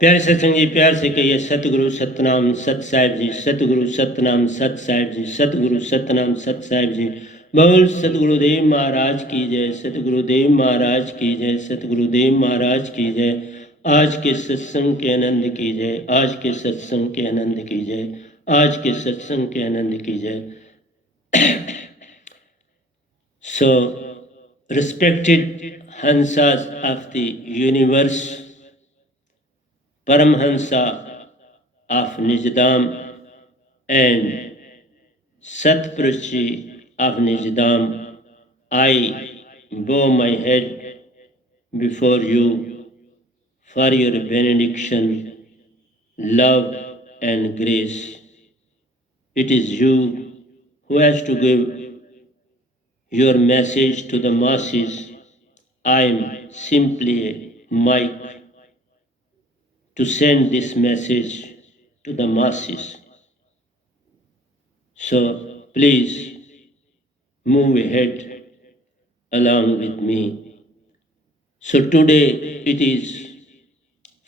प्यारे सत्संग जी, प्यार से कहिए सतगुरु सतनाम सत साहिब जी, सतगुरु सतनाम सत साहिब जी, सतगुरु सतनाम सत साहिब जी। बोल सतगुरुदेव महाराज की जय, सतगुरुदेव महाराज की जय, सतगुरुदेव महाराज की जय। आज के सत्संग के आनंद की जय, आज के सत्संग के आनंद की जय, आज के सत्संग के आनंद की जय। So, respected Hansas of the universe, Paramhansa of Nijdam and Satpurushi of Nijdam, I bow my head before you for your benediction, love and grace. It is you who has to give your message to the masses. I am simply a mic to send this message to the masses. So please move ahead along with me. So today it is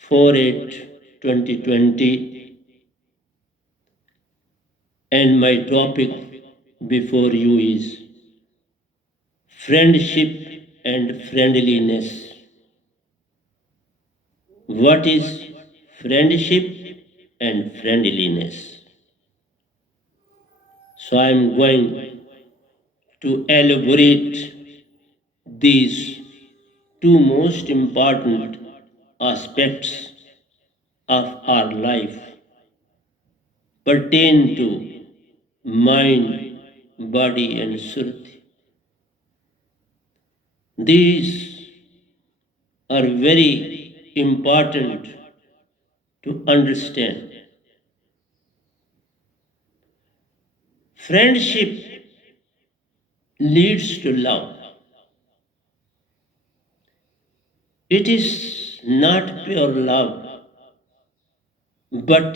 4/8/2020 and my topic before you is friendship and friendliness. What is friendship and friendliness? So I am going to elaborate these two most important aspects of our life pertain to mind, body, and suruti. These are very important to understand. Friendship leads to love. It is not pure love, but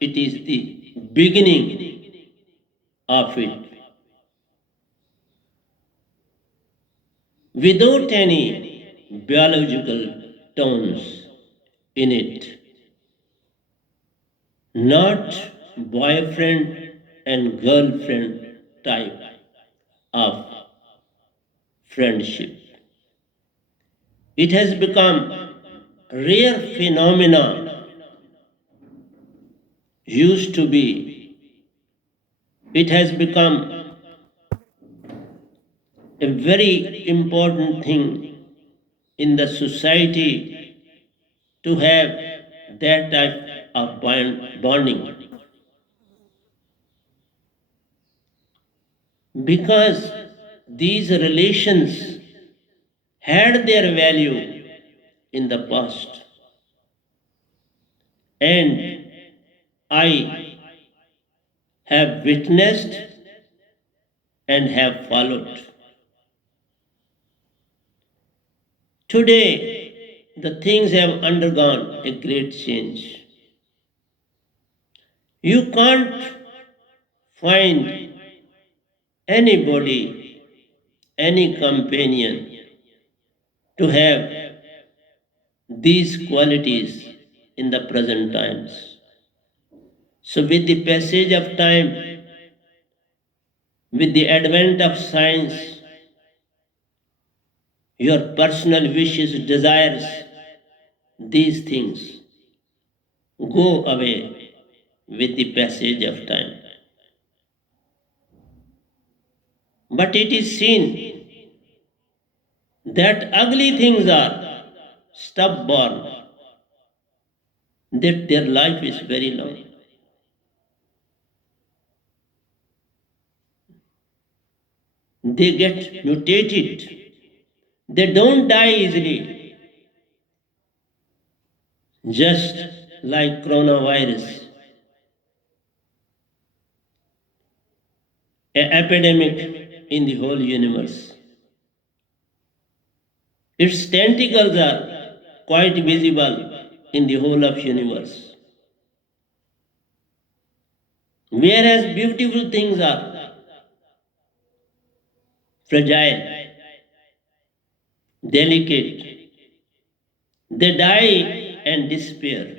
it is the beginning of it. Without any biological tones in it, not boyfriend and girlfriend type of friendship. It has become rare phenomena used to be. It has become a very important thing in the society to have that type of bonding, because these relations had their value in the past, and I have witnessed and have followed. Today, the things have undergone a great change. You can't find anybody, any companion to have these qualities in the present times. So, with the passage of time, with the advent of science, your personal wishes, desires, these things go away with the passage of time. But it is seen that ugly things are stubborn, that their life is very long. They get mutated. They don't die easily, just like coronavirus, an epidemic in the whole universe. Its tentacles are quite visible in the whole of universe. Whereas beautiful things are fragile, delicate, they die and disappear.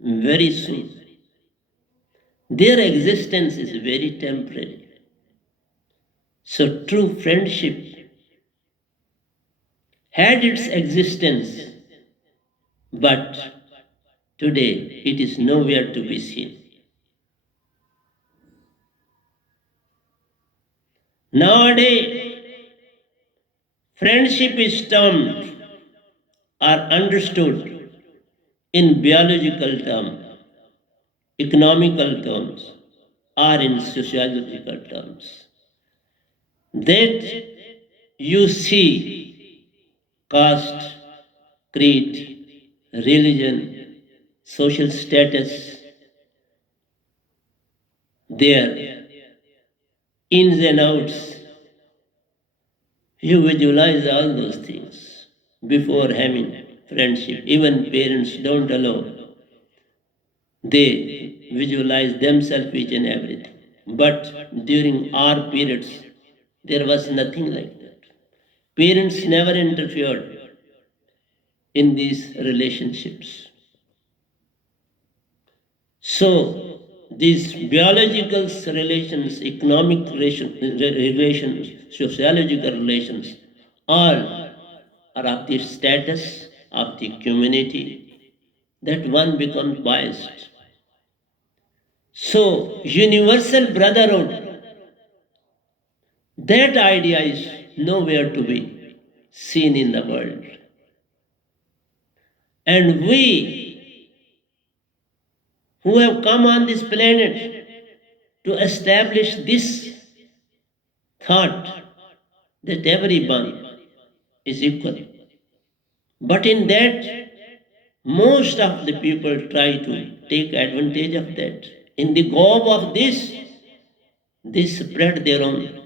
very soon. Their existence is very temporary. So true friendship had its existence, but today it is nowhere to be seen. Nowadays, friendship is termed or understood in biological terms, economical terms, or in sociological terms. That you see caste, creed, religion, social status, their ins and outs. You visualize all those things before having friendship. Even parents don't allow. They visualize themselves each and everything. But during our periods, there was nothing like that. Parents never interfered in these relationships. So, these biological relations, economic relations, sociological relations, all are of the status of the community that one becomes biased. So, universal brotherhood, that idea is nowhere to be seen in the world. And we who have come on this planet to establish this thought that everyone is equal. But in that, most of the people try to take advantage of that. In the gob of this, they spread their own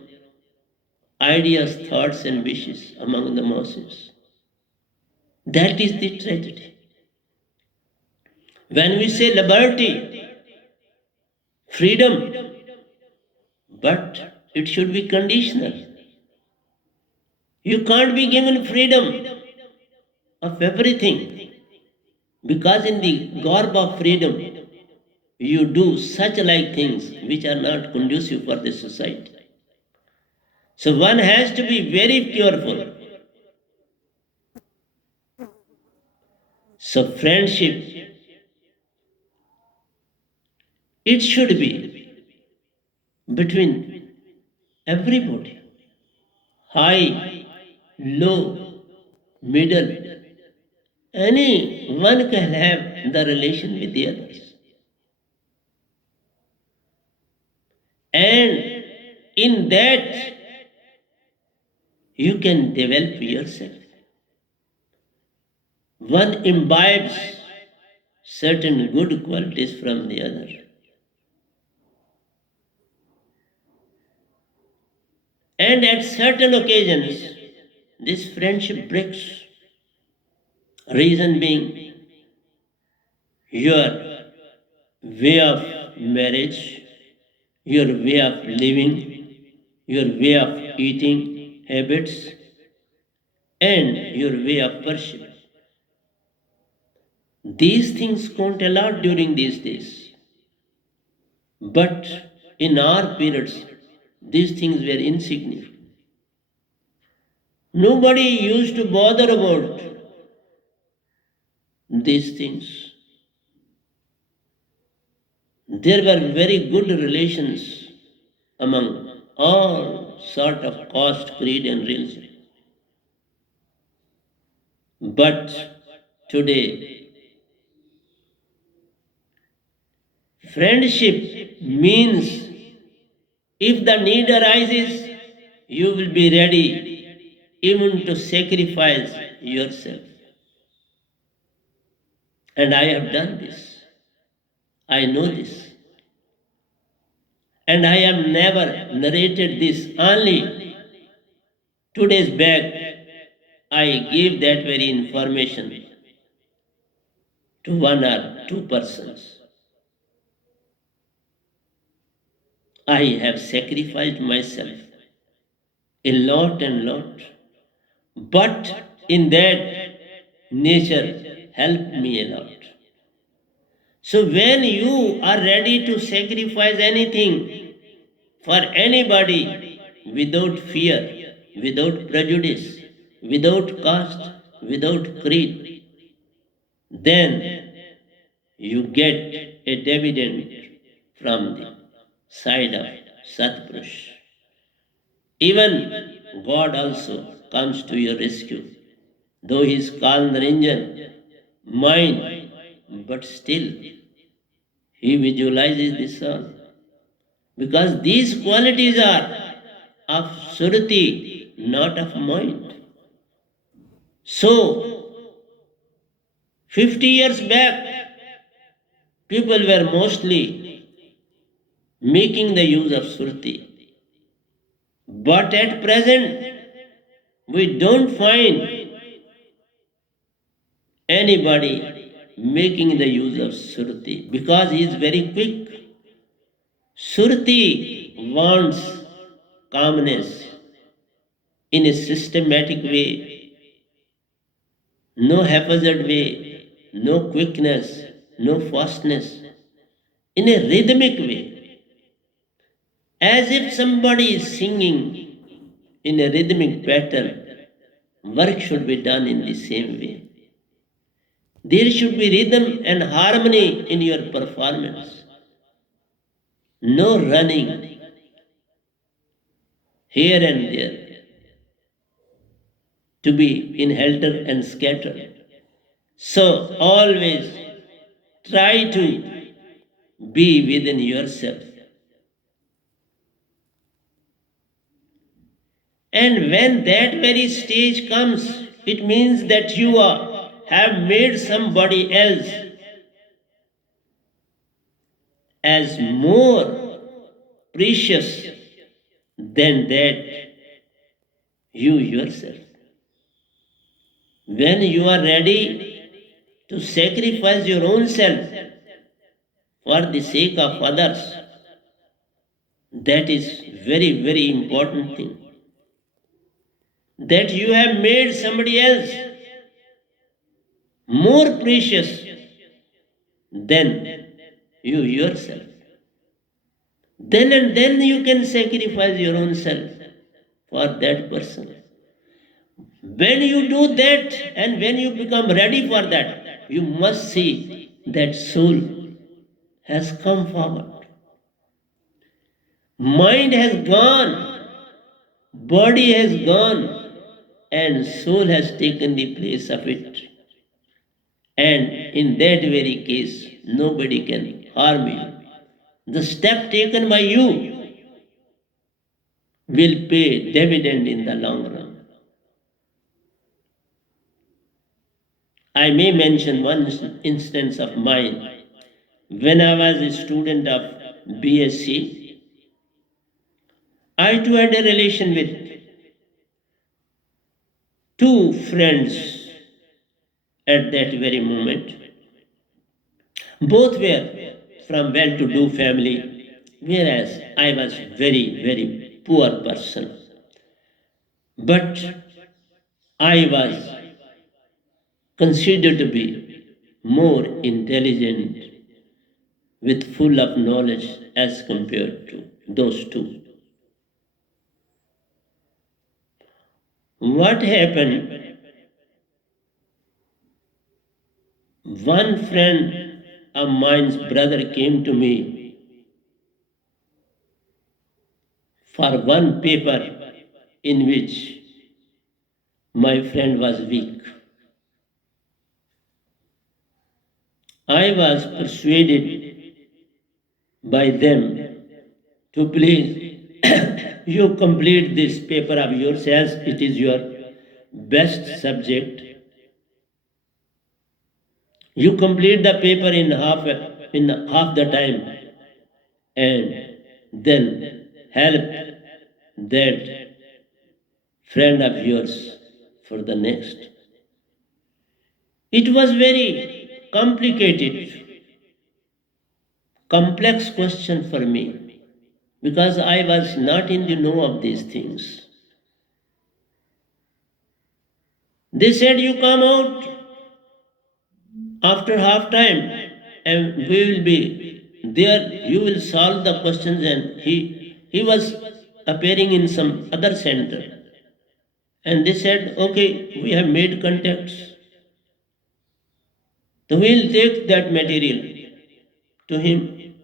ideas, thoughts, and wishes among the masses. That is the tragedy. When we say liberty, freedom, but it should be conditional. You can't be given freedom of everything because in the garb of freedom, you do such like things which are not conducive for the society. So one has to be very careful. So friendship, it should be between everybody, high, low, middle. Anyone can have the relation with the others. And in that, you can develop yourself. One imbibes certain good qualities from the other. And at certain occasions, this friendship breaks. Reason being, your way of marriage, your way of living, your way of eating habits, and your way of worship. These things count a lot during these days. But in our periods, these things were insignificant. Nobody used to bother about these things. There were very good relations among all sort of caste, creed, and religion. But today, friendship means if the need arises, you will be ready even to sacrifice yourself. And I have done this. I know this. And I have never narrated this. Only 2 days back, I gave that very information to one or two persons. I have sacrificed myself a lot and lot. But in that, nature helped me a lot. So when you are ready to sacrifice anything for anybody without fear, without prejudice, without caste, without creed, then you get a dividend from the side of Satpurush. Even God also comes to your rescue. Though he is called Niranjan, mind, but still he visualizes the soul. Because these qualities are of Suruti, not of mind. So, 50 years back, people were mostly making the use of Suruti. But at present, we don't find anybody making the use of Suruti because he is very quick. Suruti wants calmness in a systematic way, no haphazard way, no quickness, no fastness, in a rhythmic way, as if somebody is singing in a rhythmic pattern. Work should be done in the same way. There should be rhythm and harmony in your performance. No running here and there to be in helter and scatter. So always try to be within yourself. And when that very stage comes, it means that you have made somebody else as more precious than that you yourself. When you are ready to sacrifice your own self for the sake of others, that is very, very important thing. That you have made somebody else more precious than you yourself. Then and then you can sacrifice your own self for that person. When you do that and when you become ready for that, you must see that soul has come forward. Mind has gone, body has gone, and soul has taken the place of it. And in that very case, nobody can harm you. The step taken by you will pay dividend in the long run. I may mention one instance of mine. When I was a student of BSc, I too had a relation with two friends at that very moment. Both were from well-to-do family, whereas I was very, very poor person. But I was considered to be more intelligent with full of knowledge as compared to those two. What happened? One friend of mine's brother came to me for one paper in which my friend was weak. I was persuaded by them to please you complete this paper of yours as it is your best subject. You complete the paper in half the time and then help that friend of yours for the next. It was very complicated, complex question for me because I was not in the know of these things. They said you come out after half time and we will be there. You will solve the questions. And he was appearing in some other center. And they said, okay, we have made contacts. So we'll take that material to him.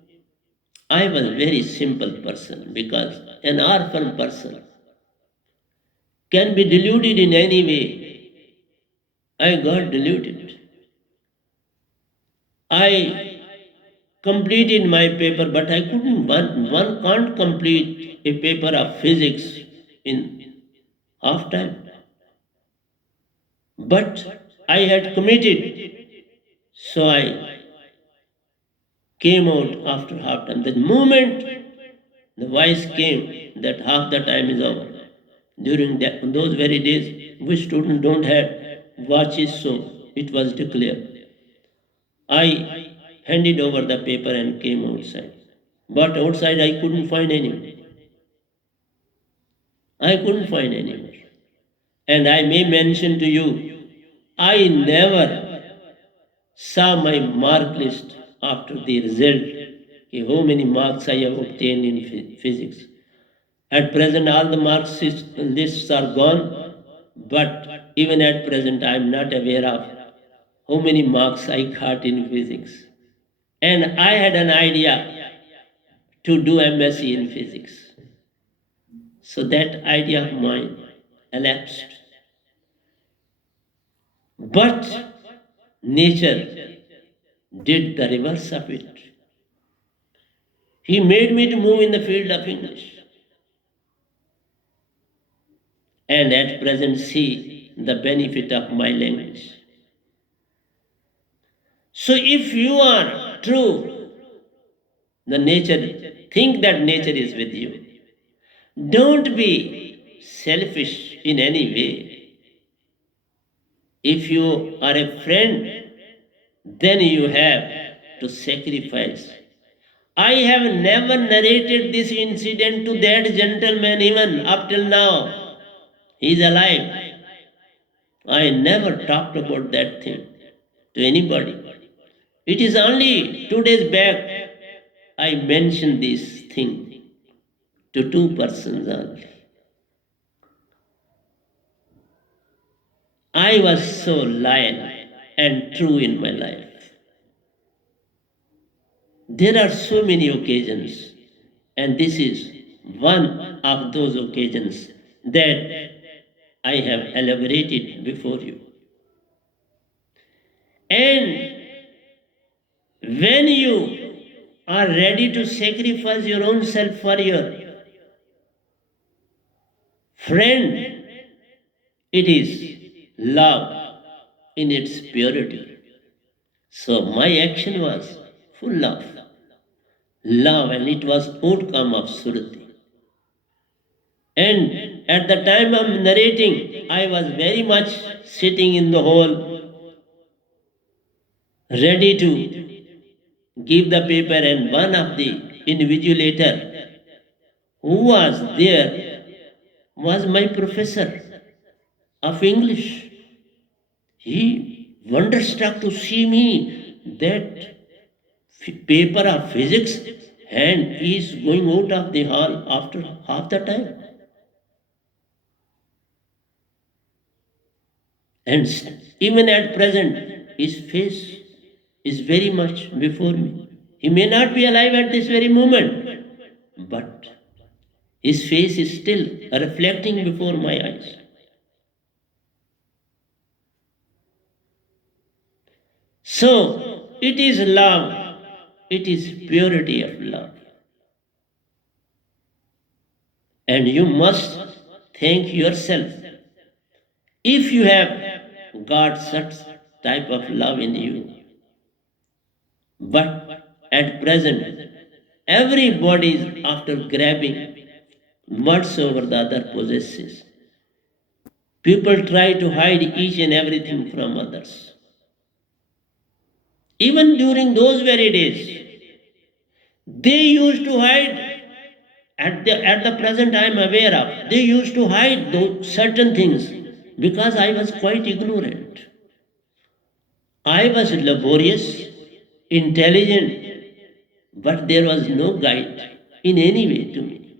I was a very simple person because an orphan person can be deluded in any way. I got deluded. I completed my paper, but I couldn't. One can't complete a paper of physics in half time. But I had committed, so I came out after half time. The moment the voice came that half the time is over. During those very days, we students don't have watches, so it was declared. I handed over the paper and came outside. But outside I couldn't find anyone. I couldn't find anyone. And I may mention to you, I never saw my mark list after the result, how many marks I have obtained in physics. At present, all the marks lists are gone, but even at present, I am not aware of how many marks I got in physics. And I had an idea to do MSc in physics. So that idea of mine elapsed. But nature did the reverse of it. He made me to move in the field of English. And at present see the benefit of my language. So if you are true, the nature, think that nature is with you. Don't be selfish in any way. If you are a friend, then you have to sacrifice. I have never narrated this incident to that gentleman even up till now. He is alive. I never talked about that thing to anybody. It is only 2 days back I mentioned this thing to 2 persons only. I was so loyal and true in my life. There are so many occasions, and this is one of those occasions that I have elaborated before you. And when you are ready to sacrifice your own self for your friend, it is love in its purity. So my action was full of love, and it was outcome of Surati. And at the time of narrating, I was very much sitting in the hall, ready to give the paper, and one of the invigilator who was there was my professor of English. He wonderstruck to see me that paper of physics, and he is going out of the hall after half the time. And even at present, his face is very much before me. He may not be alive at this very moment, but his face is still reflecting before my eyes. So, it is love, it is purity of love. And you must thank yourself if you have got such type of love in you. But at present, everybody is after grabbing whatsoever the other possesses. People try to hide each and everything from others. Even during those very days, they used to hide. At the present I am aware of, they used to hide those certain things because I was quite ignorant. I was laborious intelligent, but there was no guide in any way to me.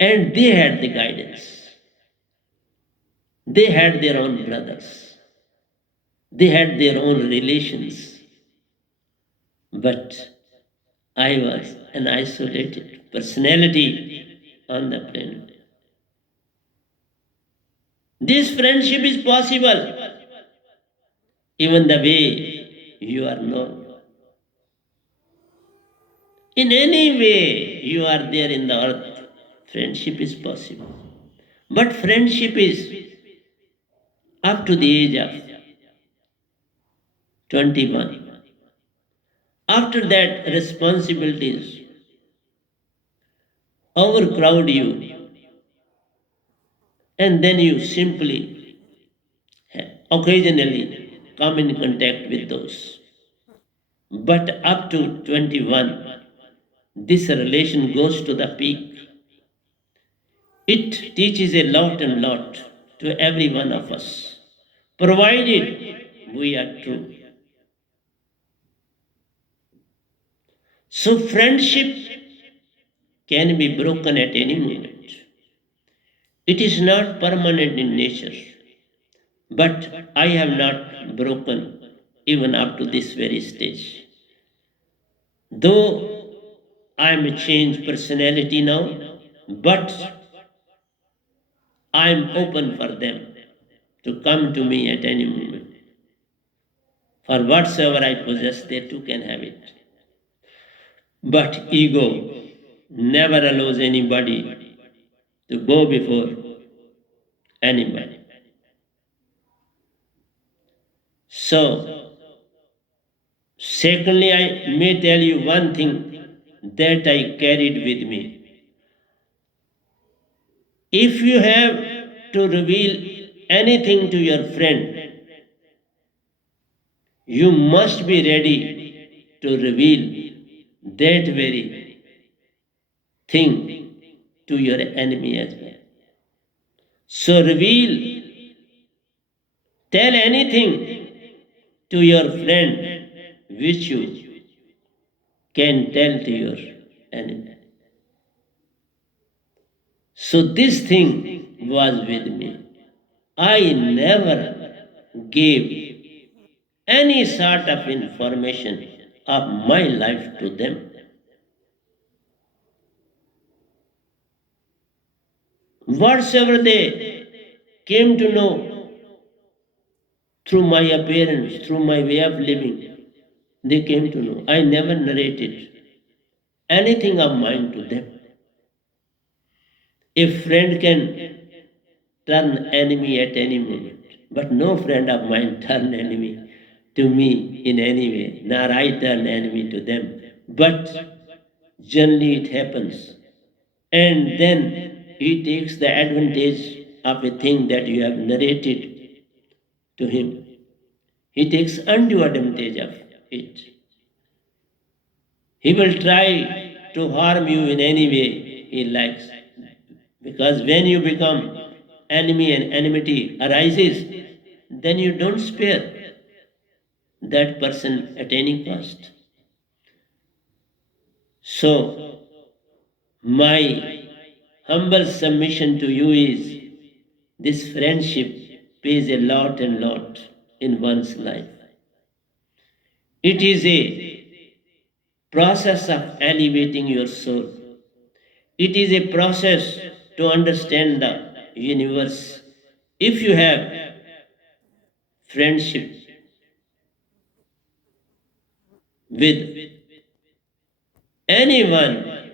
And they had the guidance. They had their own brothers. They had their own relations. But I was an isolated personality on the planet. This friendship is possible even the way you are known. In any way you are there in the earth, friendship is possible. But friendship is up to the age of 21. After that, responsibilities overcrowd you, and then you simply occasionally come in contact with those. But up to 21, this relation goes to the peak. It teaches a lot and lot to every one of us, provided we are true. So, friendship can be broken at any moment. It is not permanent in nature, but I have not broken even up to this very stage. Though I am a changed personality now, but I am open for them to come to me at any moment. For whatsoever I possess, they too can have it. But ego never allows anybody to go before anybody. So, secondly, I may tell you one thing that I carried with me. If you have to reveal anything to your friend, you must be ready to reveal that very thing to your enemy as well. So reveal, tell anything to your friend which you can tell to your enemy. So this thing was with me. I never gave any sort of information of my life to them. Whatsoever they came to know through my appearance, through my way of living, they came to know. I never narrated anything of mine to them. A friend can turn enemy at any moment, but no friend of mine turn enemy to me in any way, nor I turn enemy to them. But generally it happens. And then he takes the advantage of a thing that you have narrated to him. He takes undue advantage of it. He will try to harm you in any way he likes. Because when you become enemy and enmity arises, then you don't spare that person at any cost. So, my humble submission to you is this friendship pays a lot and lot in one's life. It is a process of elevating your soul. It is a process to understand the universe. If you have friendship with anyone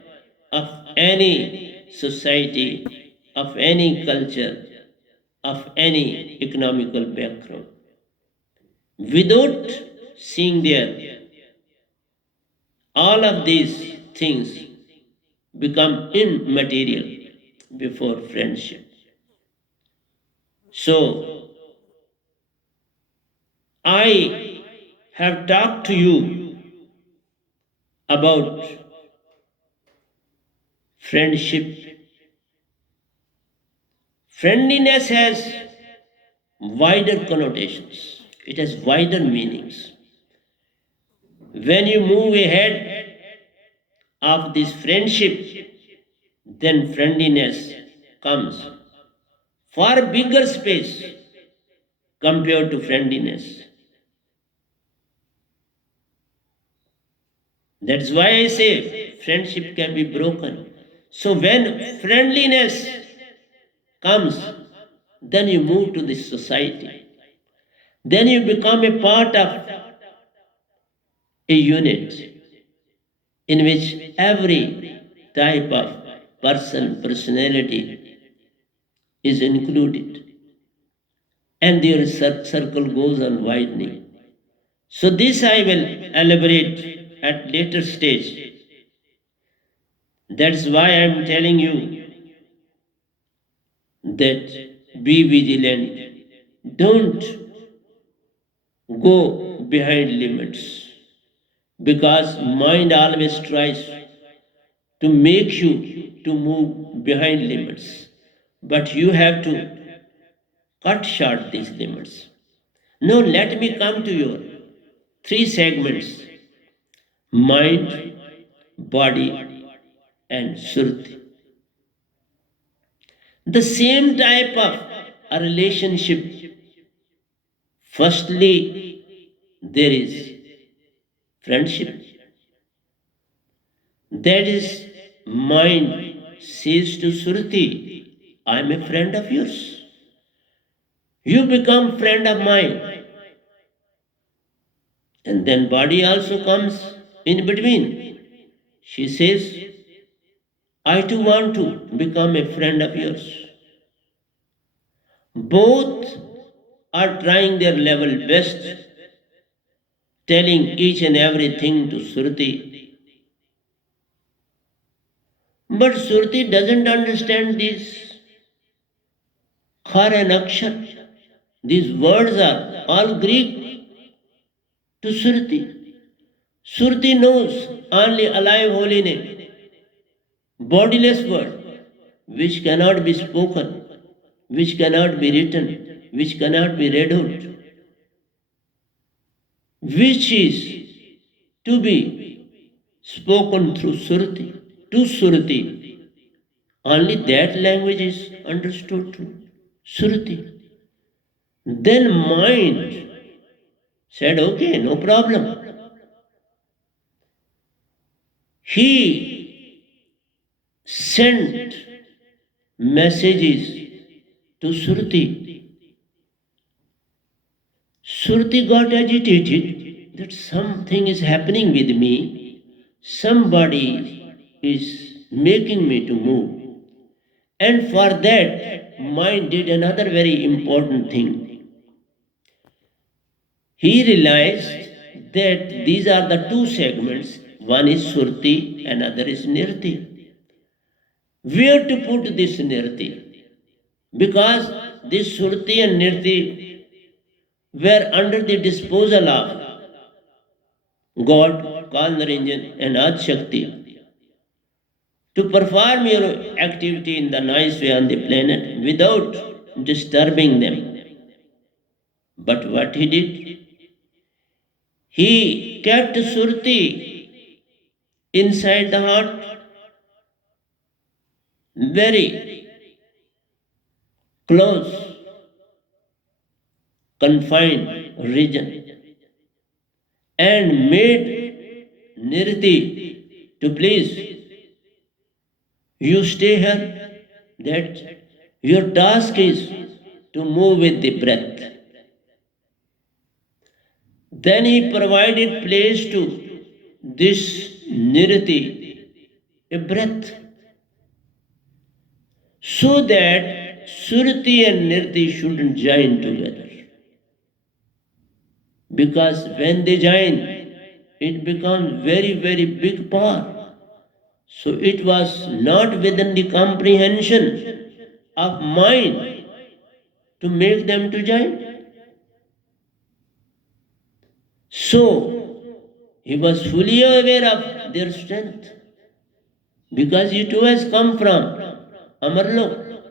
of any society, of any culture, of any economical background, without seeing there, all of these things become immaterial before friendship. So, I have talked to you about friendship. Friendliness has wider connotations, it has wider meanings. When you move ahead of this friendship, then friendliness comes. Far bigger space compared to friendliness. That's why I say friendship can be broken. So when friendliness comes, then you move to this society. Then you become a part of a unit in which every type of personality is included, and their circle goes on widening. So this I will elaborate at later stage. That's why I am telling you that be vigilant. Don't go behind limits, because mind always tries to make you to move behind limits. But you have to cut short these limits. Now let me come to your three segments: mind, body, and surti. The same type of a relationship. Firstly, there is friendship. That is, mind says to Surti, I am a friend of yours. You become friend of mine. And then body also comes in between. She says, I too want to become a friend of yours. Both are trying their level best, telling each and everything to Surti. But Surti doesn't understand these khar and akshar. These words are all Greek to Surti. Surti knows only alive holy name, bodiless word, which cannot be spoken, which cannot be written, which cannot be read out, which is to be spoken through Surti, to Surti. Only that language is understood through Surti. Then mind said, okay, no problem. He sent messages to Surti. Surti got agitated that something is happening with me. Somebody is making me to move. And for that, mind did another very important thing. He realized that these are the two segments. One is Surti, another is Nirti. Where to put this Nirti? Because this Surti and Nirti were under the disposal of God, Kandaranjan, and Adshakti to perform your activity in the nice way on the planet without disturbing them. But what he did? He kept Surti inside the heart, very close, confined region, and made Nirti to please you stay here, that your task is to move with the breath. Then he provided place to this Nirti, a breath, so that Surti and Nirti shouldn't join together. Because when they join, it becomes very, very big power. So it was not within the comprehension of mind to make them to join. So he was fully aware of their strength, because he too has come from Amarlok.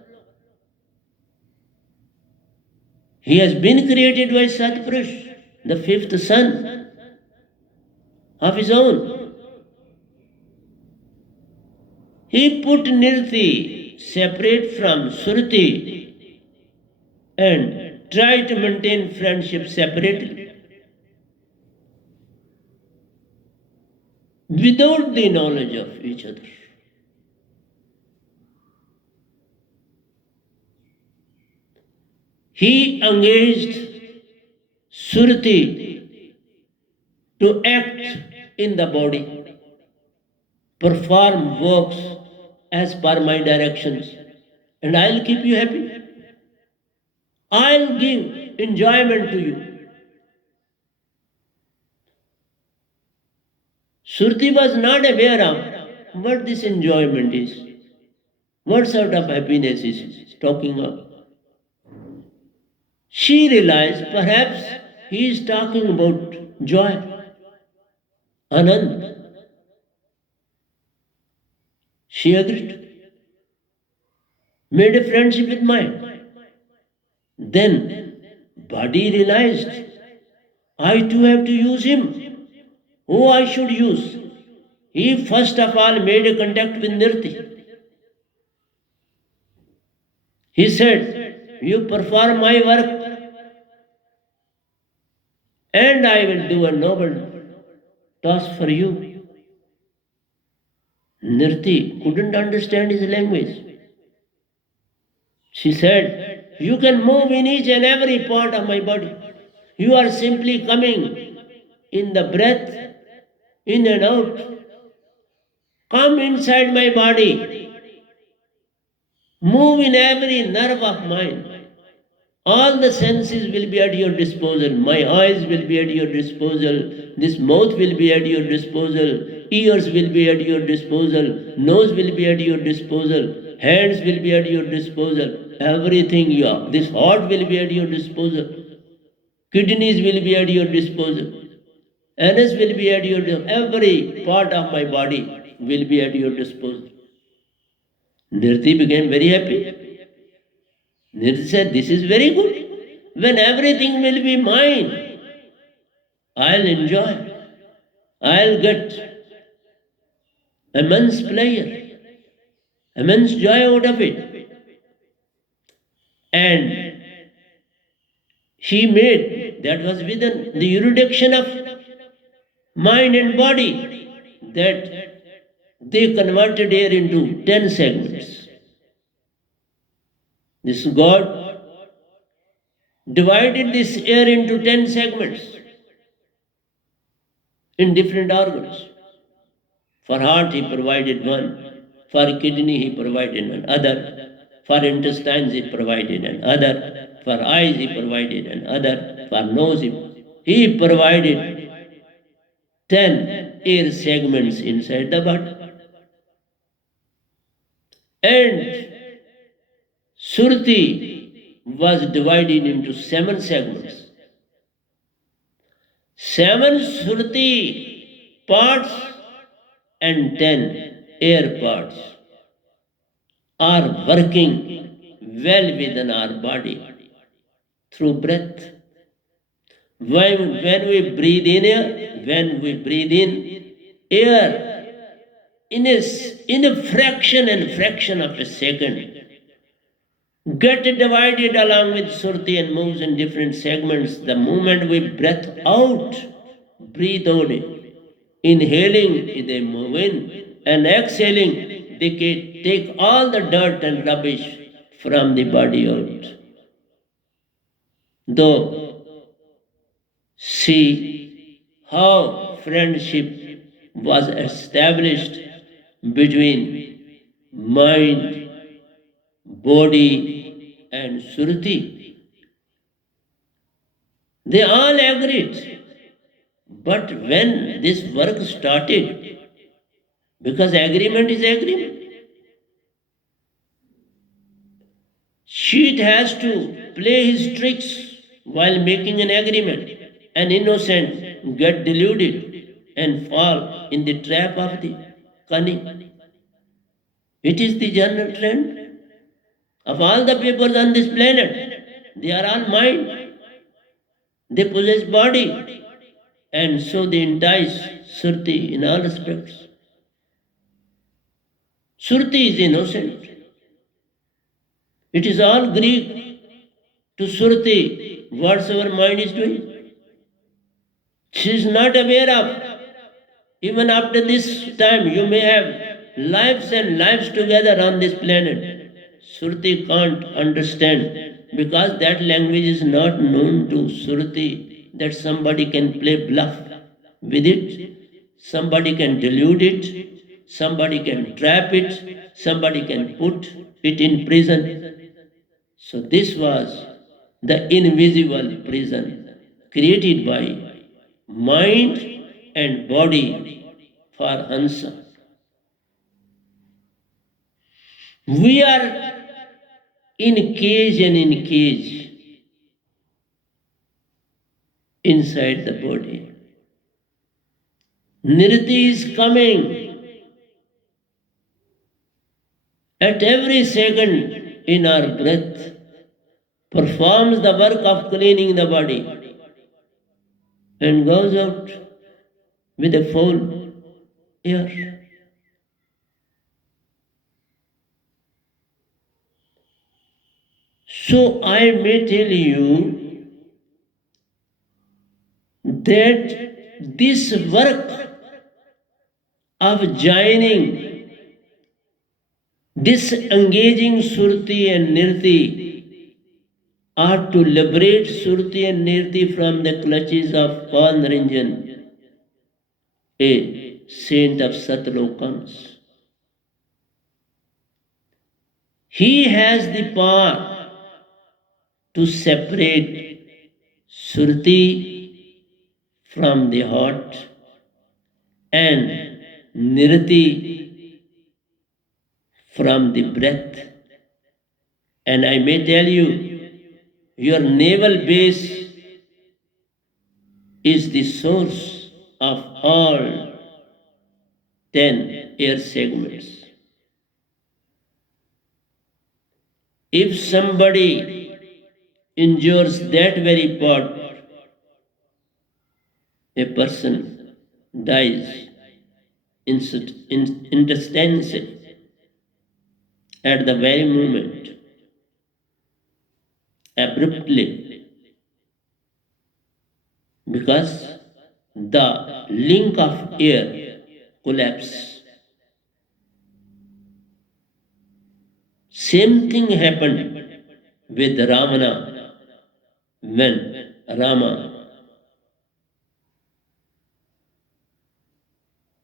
He has been created by Satpurush, the fifth son of his own. He put Nirti separate from Surti and tried to maintain friendship separately without the knowledge of each other. He engaged Surti to act in the body, perform works as per my directions, and I'll keep you happy. I'll give enjoyment to you. Surti was not aware of what this enjoyment is, what sort of happiness is talking of. She realized perhaps he is talking about joy, Anand. She agreed, made a friendship with mine. Then body realized, I too have to use him. Who I should use? He first of all made a contact with Nirti. He said, you perform my work and I will do a noble task for you. Nirti couldn't understand his language. She said, you can move in each and every part of my body. You are simply coming in the breath, in and out. Come inside my body. Move in every nerve of mine. All the senses will be at your disposal. My eyes will be at your disposal. This mouth will be at your disposal. Ears will be at your disposal. Nose will be at your disposal. Hands will be at your disposal. Everything you are. This heart will be at your disposal. Kidneys will be at your disposal. Anus will be at your disposal. Every part of my body will be at your disposal. Nirti became very happy. Nirti said, this is very good. When everything will be mine, I'll enjoy. I'll get immense pleasure, immense joy out of it. And he made, that was within the jurisdiction of mind and body, that they converted air into 10 segments. This God divided this air into 10 segments in different organs. For heart he provided one, for kidney he provided another, for intestines he provided another, for eyes he provided another, for nose he provided 10 air segments inside the body. And Surti was divided into 7 segments. 7 Surti parts and 10 air parts are working well within our body through breath. When we breathe in air, when we breathe in air, in a fraction of a second, get divided along with Surti and moves in different segments. The moment we breathe out, inhaling, they move in, and exhaling, they take all the dirt and rubbish from the body out. Though, see how friendship was established between mind, body, and Surti. They all agreed. But when this work started, because agreement is agreement, cheat has to play his tricks while making an agreement. An innocent get deluded and fall in the trap of the cunning. It is the general trend of all the peoples on this planet. They are all mind. They possess body. and so they entice Surti in all respects. Surti is innocent. It is all Greek to Surti, whatsoever mind is doing. She is not aware of. Even after this time, you may have lives and lives together on this planet. Surti can't understand because that language is not known to Surti, that somebody can play bluff with it, somebody can delude it, somebody can trap it, somebody can put it in prison. So this was the invisible prison created by mind and body for Hansa. We are in cage and in cage inside the body. Nirti is coming at every second in our breath, performs the work of cleaning the body, and goes out with a foul air. So I may tell you that this work of joining, disengaging Surti and Nirti, are to liberate Surti and Nirti from the clutches of Panranjan, a saint of Satlokams. He has the power to separate Surti from the heart and Nirti from the breath. And I may tell you, your naval base is the source of all 10 air segments. If somebody injures that very part, a person dies instantaneously at the very moment, abruptly, because the link of air collapses. Same thing happened with Ravana when Rama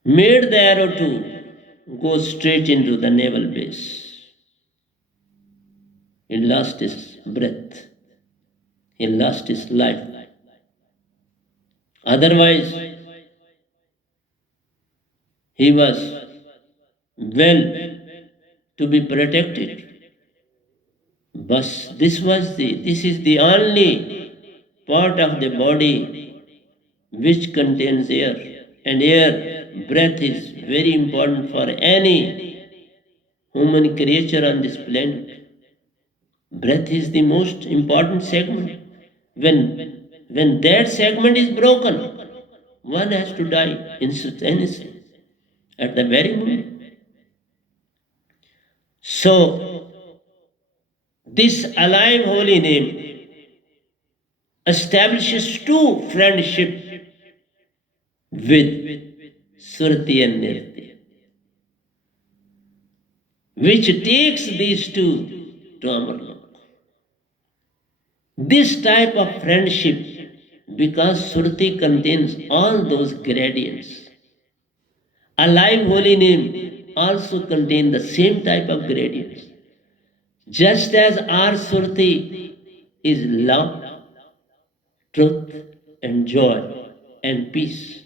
made the arrow to go straight into the naval base. He lost his breath. He lost his life. Otherwise, he was well to be protected. But this is the only part of the body which contains air. And air, breath is very important for any human creature on this planet. Breath is the most important segment. When that segment is broken, one has to die instantaneously at the very moment. So, this alive holy name establishes true friendship with Surti and Nirti, which takes these two to Amarlok. This type of friendship, because Surti contains all those gradients, alive holy name also contains the same type of gradients. Just as our Surti is love, truth, and joy, and peace.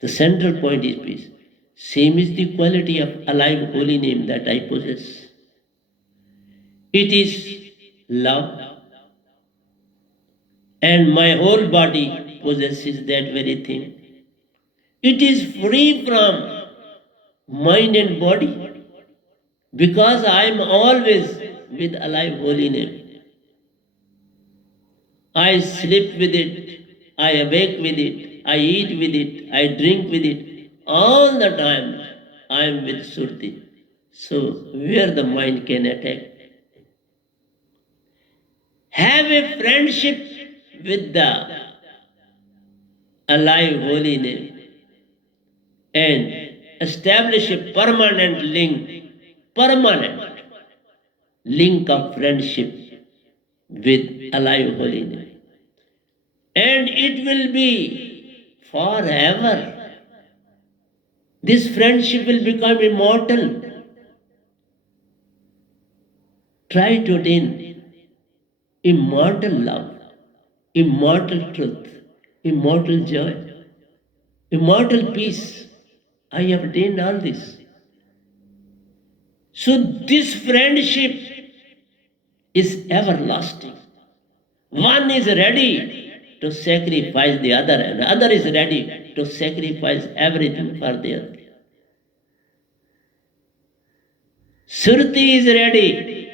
The central point is peace. Same is the quality of alive holy name that I possess. It is love, and my whole body possesses that very thing. It is free from mind and body because I am always with alive holy name. I sleep with it, I awake with it, I eat with it, I drink with it. All the time I am with Surti. So where the mind can attack? Have a friendship with the alive holy name and establish a permanent link of friendship with alive holy name. And it will be forever. This friendship will become immortal. Try to attain immortal love, immortal truth, immortal joy, immortal peace. I have attained all this. So this friendship is everlasting. One is ready to sacrifice the other, and the other is ready to sacrifice everything for the other. Surti is ready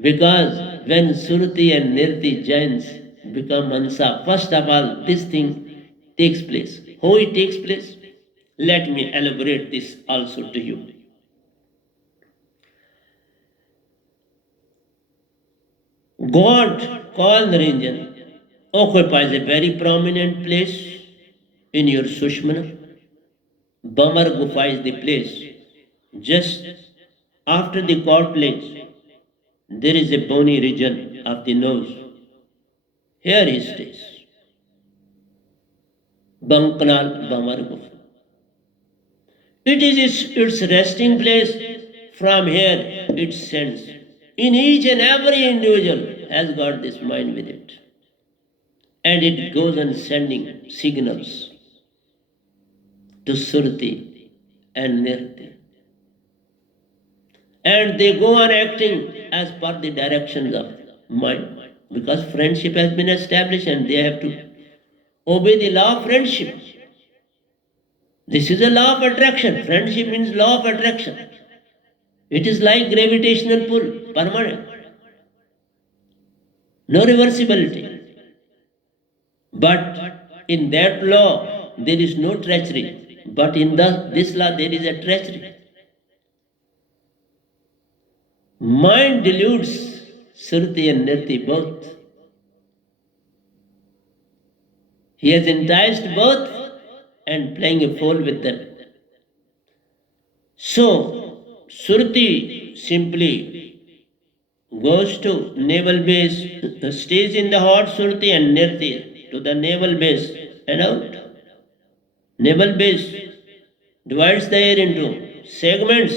because when Surti and Nirti joins become Mansa, first of all this thing takes place. How it takes place? Let me elaborate this also to you. God called Niranjan occupies a very prominent place in your Sushmana. Bamar Gufa is the place. Just after the cartilage, there is a bony region of the nose. Here he stays. Bankanal Bamar Gufa. It is its resting place. From here it sends. In each and every individual has got this mind with it. And it goes on sending signals to Surti and Nirti. And they go on acting as per the directions of mind. Because friendship has been established and they have to obey the law of friendship. This is a law of attraction. Friendship means law of attraction. It is like gravitational pull, permanent. No reversibility. But in that law, there is no treachery. But in this law, there is a treachery. Mind deludes Surti and Nirti both. He has enticed both and playing a fool with them. So, Surti simply goes to naval base, stays in the hot Surti, and Nirti to the naval base and out. Naval base divides the air into segments,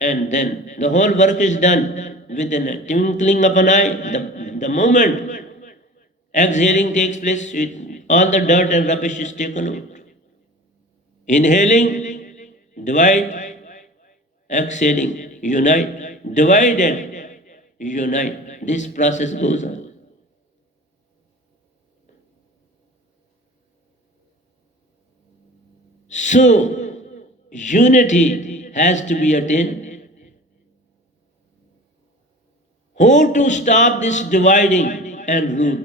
and then the whole work is done within a twinkling of an eye. The moment exhaling takes place, all the dirt and rubbish is taken out. Inhaling, divide, exhaling, unite, divide and unite. This process goes on. So, unity has to be attained. How to stop this dividing and rule?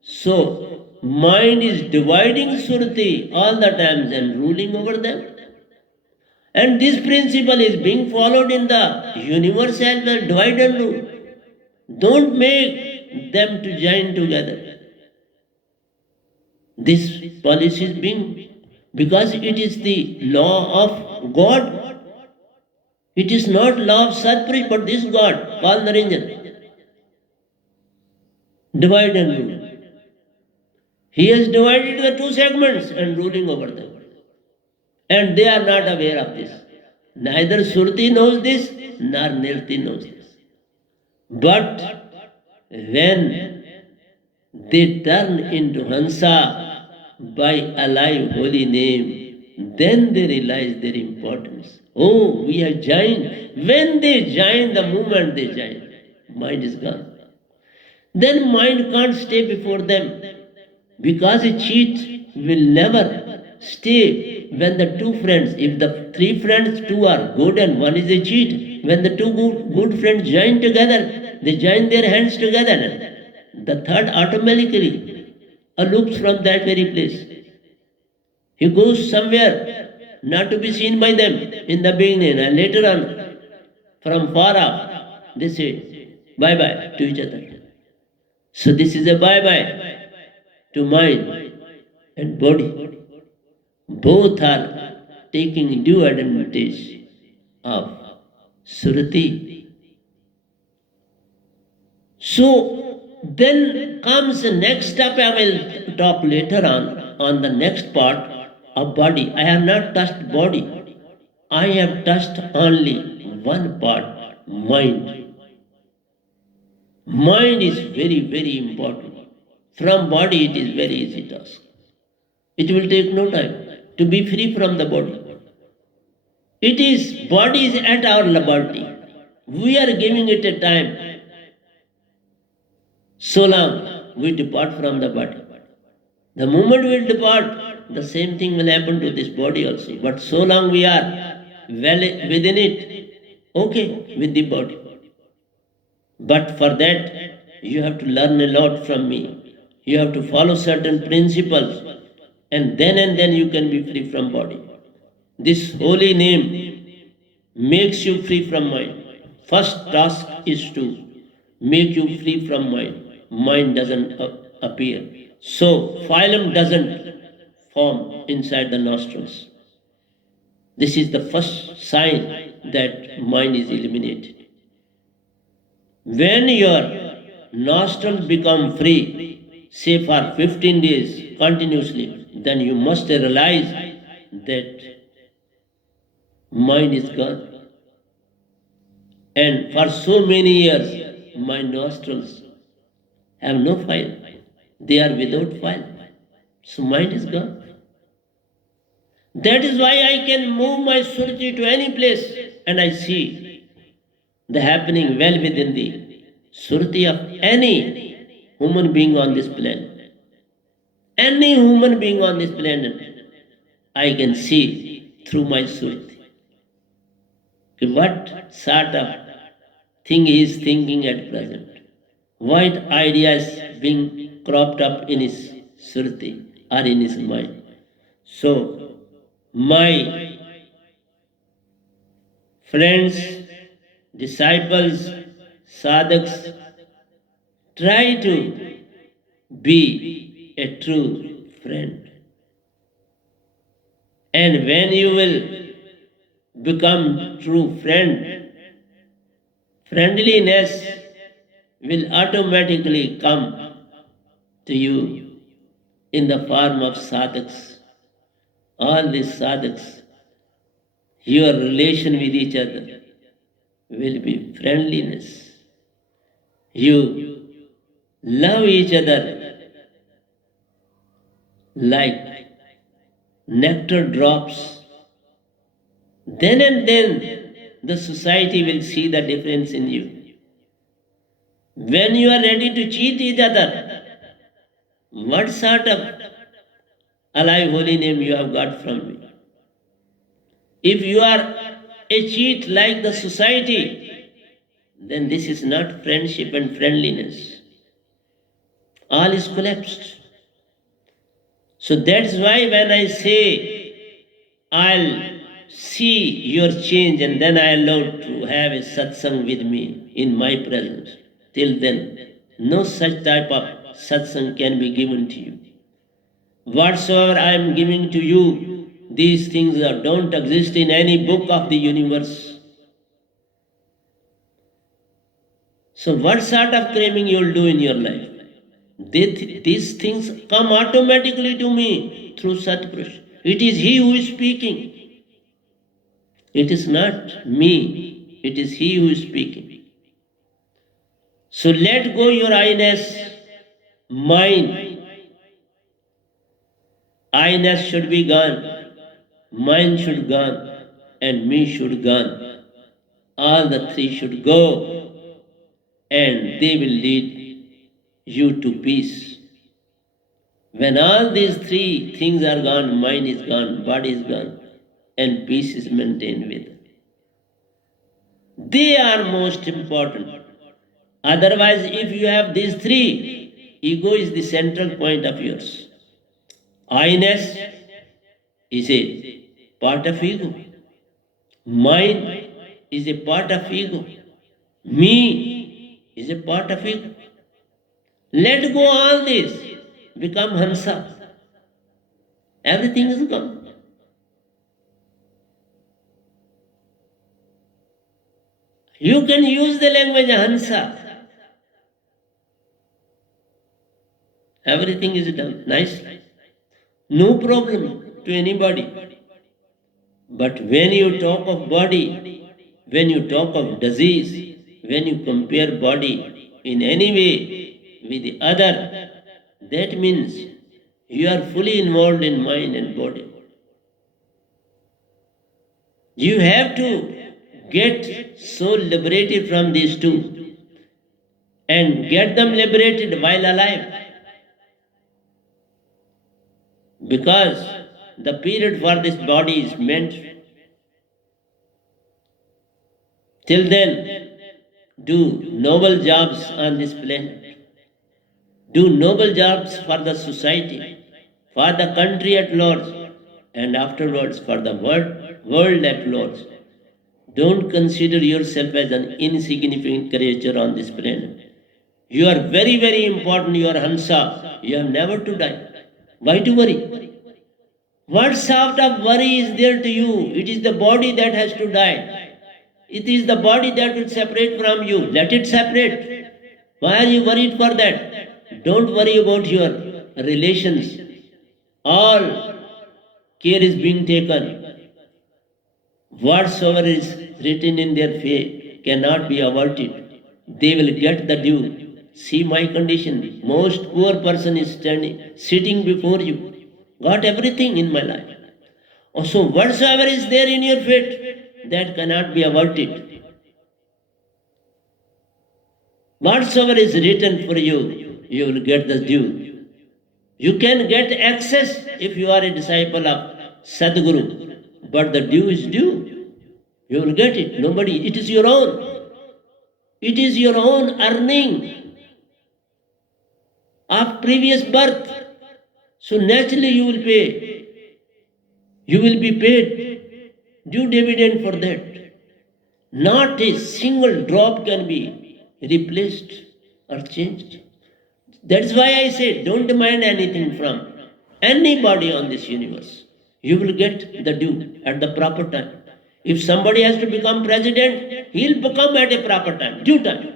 So, mind is dividing Surti all the times and ruling over them. And this principle is being followed in the universe as well, divide and rule. Don't make them to join together. This policy is being, because it is the law of God. It is not law of Satpuri, but this God called Niranjan. Divide and rule. He has divided the two segments and ruling over them. And they are not aware of this. Neither Surti knows this, nor Nirti knows this. But when they turn into Hansa by alive holy name, then they realize their importance. Oh, we have joined. When they join, the moment they join, mind is gone. Then mind can't stay before them, because a cheat will never stay when the two friends, if the three friends, two are good and one is a cheat, when the two good friends join together, they join their hands together, the third automatically or looks from that very place. He goes somewhere not to be seen by them in the beginning, and later on, from far off, they say bye bye to each other. So, this is a bye bye to mind and body. Both are taking due advantage of Surati. So then comes the next step. I will talk later on the next part of body. I have not touched body. I have touched only one part, mind. Mind is very, very important. From body it is very easy task. It will take no time to be free from the body. It is body is at our liberty. We are giving it a time. So long we depart from the body. The moment we will depart, the same thing will happen to this body also. But so long we are well within it, okay with the body. But for that, you have to learn a lot from me. You have to follow certain principles, and then you can be free from body. This holy name makes you free from mind. First task is to make you free from mind. Mind doesn't appear. So, phylum doesn't form inside the nostrils. This is the first sign that mind is eliminated. When your nostrils become free, say for 15 days continuously, then you must realize that mind is gone. And for so many years, my nostrils have no file. They are without file. So mind is gone. That is why I can move my surti to any place and I see the happening well within the surti of any human being on this planet. Any human being on this planet, I can see through my surti. What sort of thing he is thinking at present? What idea is being cropped up in his surti or in his mind? So, my friends, disciples, sadhaks, try to be a true friend. And when you will become true friend, friendliness will automatically come to you in the form of sadhaks. All these sadhaks, your relation with each other will be friendliness. You love each other like nectar drops. Then and then the society will see the difference in you. When you are ready to cheat each other, what sort of alive holy name you have got from me? If you are a cheat like the society, then this is not friendship and friendliness. All is collapsed. So that's why when I say I'll see your change and then I allow to have a satsang with me in my presence, till then no such type of satsang can be given to you. Whatsoever I am giving to you, these things don't exist in any book of the universe. So what sort of craving you will do in your life? These things come automatically to me through Satpurush. It is he who is speaking. It is not me. It is he who is speaking. So let go your I-ness, mind. I-ness should be gone. Mind should gone. And me should gone. All the three should go. And they will lead you to peace. When all these three things are gone, mind is gone, body is gone, and peace is maintained with. They are most important. Otherwise, if you have these three, Ego is the central point of yours. I-ness is a part of ego. Mine is a part of ego. Me is a part of ego. Let go all this. Become Hansa. Everything is gone. You can use the language Hansa. Everything is done nicely. No problem to anybody. But when you talk of body, when you talk of disease, when you compare body in any way with the other, that means you are fully involved in mind and body. You have to get so liberated from these two and get them liberated while alive. Because the period for this body is meant. Till then, do noble jobs on this planet. Do noble jobs for the society, for the country at large, and afterwards for the world at large. Don't consider yourself as an insignificant creature on this planet. You are very, very important. You are Hansa. You are never to die. Why to worry? What sort of worry is there to you? It is the body that has to die. It is the body that will separate from you. Let it separate. Why are you worried for that? Don't worry about your relations. All care is being taken. Whatsoever is written in their fate cannot be averted. They will get the due. See my condition. Most poor person is sitting before you. Got everything in my life. Also, whatsoever is there in your fate, that cannot be averted. Whatsoever is written for you, you will get the due. You can get access if you are a disciple of Sadguru, but the due is due. You will get it. Nobody, it is your own. It is your own earning of previous birth. So naturally you will pay. You will be paid due dividend for that. Not a single drop can be replaced or changed. That's why I say don't demand anything from anybody on this universe. You will get the due at the proper time. If somebody has to become president, he'll become at a proper time, due time.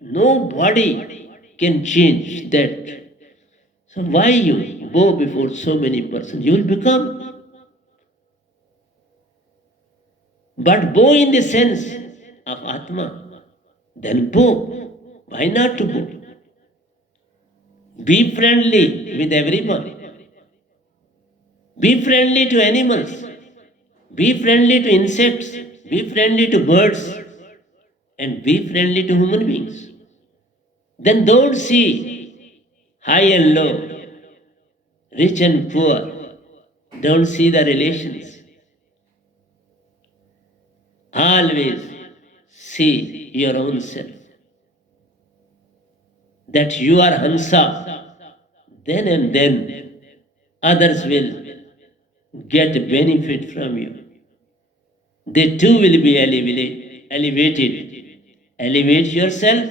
Nobody can change that. So why you bow before so many persons? You will become. But bow in the sense of Atma. Then bow. Why not to bow? Be friendly with everyone. Be friendly to animals. Be friendly to insects. Be friendly to birds. And be friendly to human beings. Then don't see high and low, rich and poor. Don't see the relations. Always see your own self. That you are Hansa. Then and then others will get benefit from you. They too will be elevated. Elevate yourself,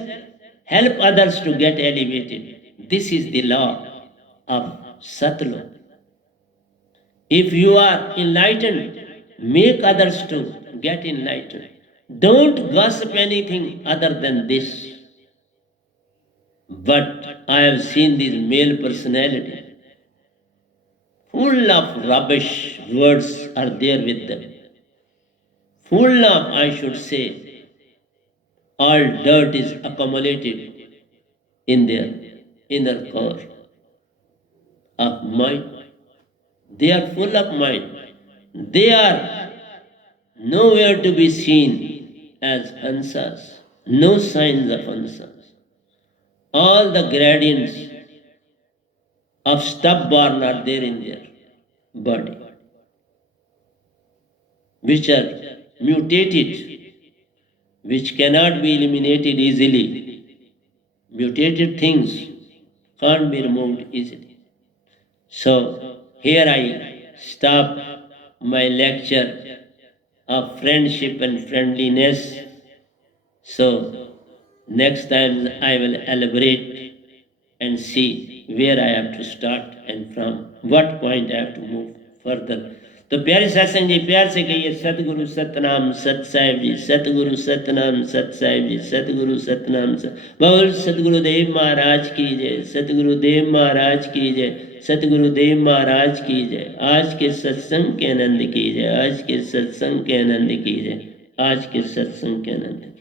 help others to get elevated. This is the law of Satlu. If you are enlightened, make others to get enlightened. Don't gossip anything other than this. But I have seen this male personality. Full of rubbish words are there with them. Full of, I should say, all dirt is accumulated in their inner core of mind. They are full of mind. They are nowhere to be seen as Hansas. No signs of Hansas. All the gradients of stubborn are there in their body, which are mutated, which cannot be eliminated easily. Mutated things can't be removed easily. So here I stop my lecture of friendship and friendliness. So next time I will elaborate and see where I have to start and from what point I have to move further. तो प्यारे सत्संग जी प्यार से कहिए सतगुरु सतनाम सत साहिब जी, सतगुरु सतनाम सत साहिब जी, सतगुरु सतनाम सत। बोल सतगुरुदेव महाराज की जय, सतगुरुदेव महाराज की जय, सतगुरुदेव महाराज की जय। आज के सत्संग के आनंद की जय, आज के सत्संग के आनंद की जय, आज के सत्संग के आनंद।